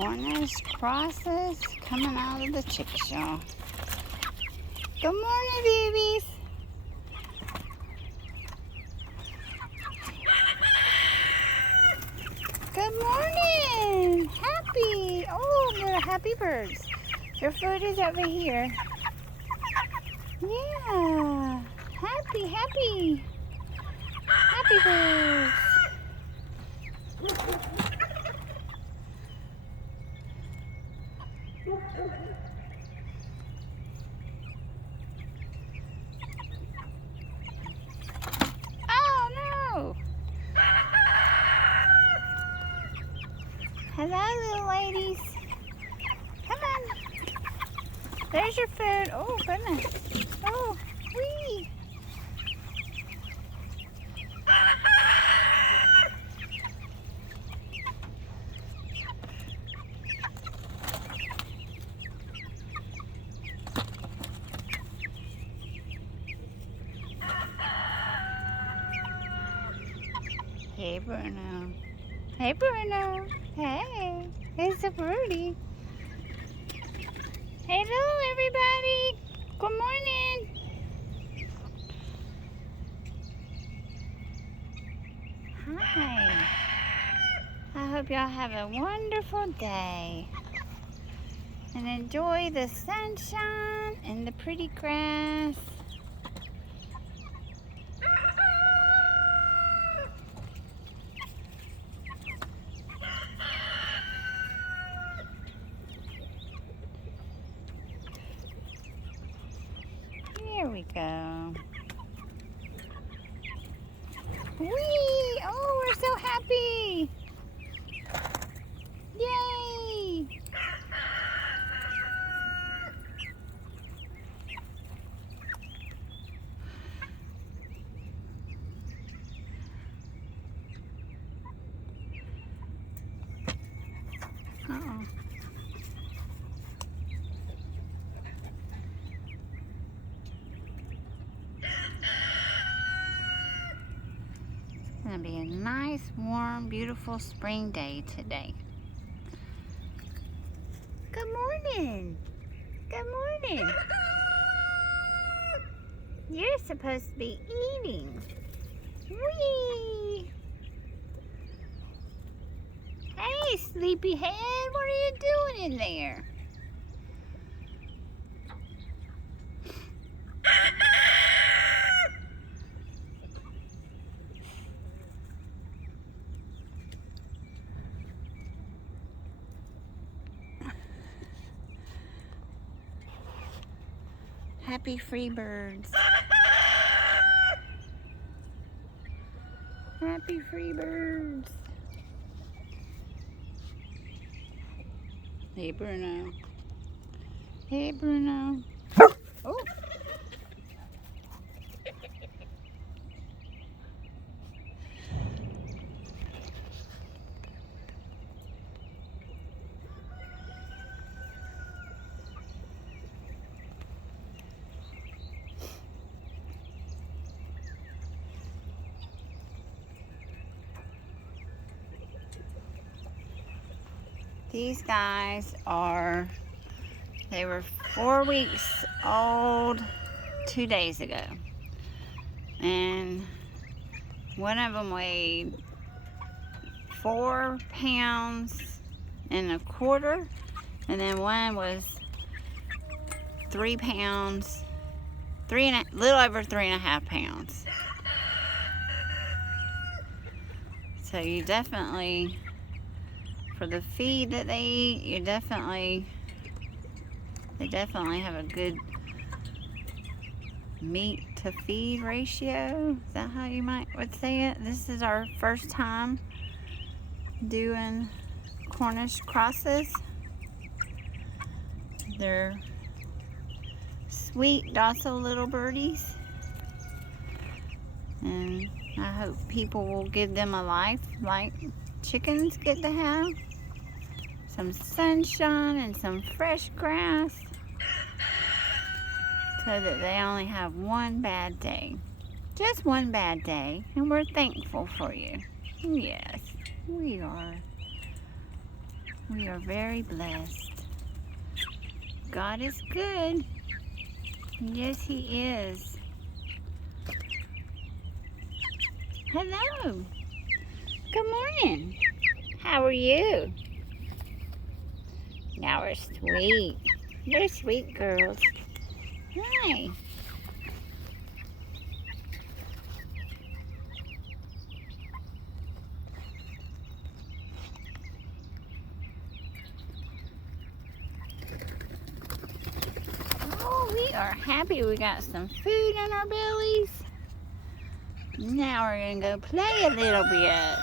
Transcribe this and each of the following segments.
Cornish crosses coming out of the chickshaw. Good morning, babies. Good morning. Happy. Oh, little happy birds. Their food is over here. Yeah. Happy, happy. Happy birds. Oh no! Hello, little ladies. Come on. There's your food. Oh goodness. Oh, wee. Hey, Bruno. Hey, Bruno. Hey. It's a birdie. Hello, everybody. Good morning. Hi. I hope y'all have a wonderful day. And enjoy the sunshine and the pretty grass. Here we go. Whee! Oh, we're so happy! Yay! Uh-oh. It's gonna be a nice, warm, beautiful spring day today. Good morning. Good morning. You're supposed to be eating. Whee! Hey, sleepyhead, what are you doing in there? Happy free birds. Happy free birds. Hey, Bruno. Hey, Bruno. Oh. These guys they were 4 weeks old 2 days ago. And one of them weighed 4 pounds and a quarter. And then one was 3 pounds, little over 3.5 pounds. So you definitely, for the feed that they eat, they definitely have a good meat to feed ratio. Is that how you would say it? This is our first time doing Cornish crosses. They're sweet, docile little birdies. And I hope people will give them a life like chickens get to have. Some sunshine and some fresh grass, so that they only have one bad day. Just one bad day, and we're thankful for you. Yes, we are. We are very blessed. God is good. Yes, He is. Hello. Good morning. How are you? Now we're sweet. You're sweet girls. Hi. Oh, we are happy we got some food in our bellies. Now we're going to go play a little bit.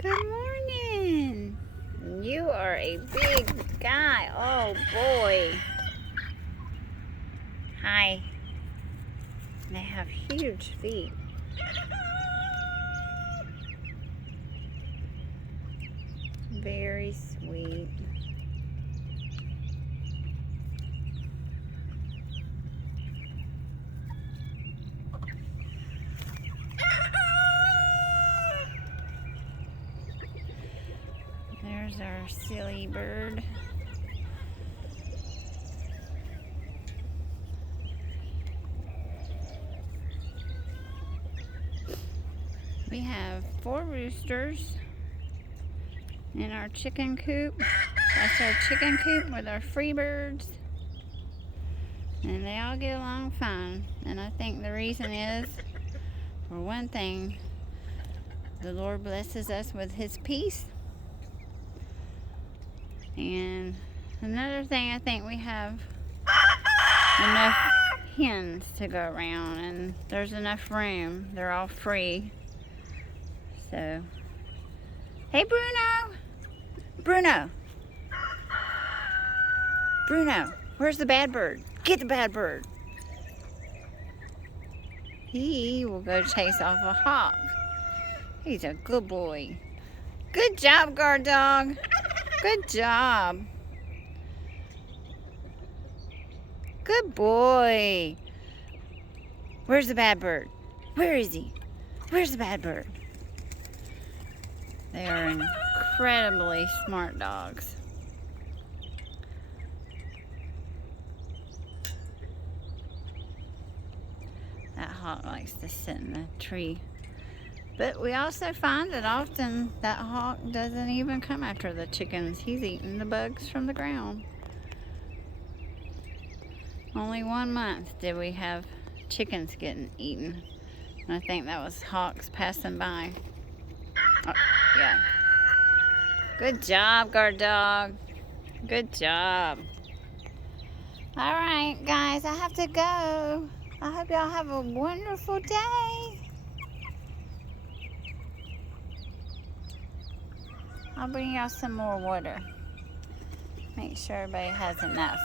Good morning. You are a big guy. Oh boy. Hi. They have huge feet. Very sweet. There's our silly bird. We have 4 roosters in our chicken coop. That's our chicken coop with our free birds. And they all get along fine. And I think the reason is, for one thing, the Lord blesses us with His peace. And another thing, I think we have enough hens to go around, and there's enough room. They're all free. So, hey Bruno! Bruno! Bruno, where's the bad bird? Get the bad bird. He will go chase off a hawk. He's a good boy. Good job, guard dog. Good job. Good boy. Where's the bad bird? Where is he? Where's the bad bird? They are incredibly smart dogs. That hawk likes to sit in the tree. But we also find that often that hawk doesn't even come after the chickens. He's eating the bugs from the ground. Only 1 month did we have chickens getting eaten. And I think that was hawks passing by. Oh, yeah. Good job, guard dog. Good job. All right, guys, I have to go. I hope y'all have a wonderful day. I'll bring y'all some more water. Make sure everybody has enough.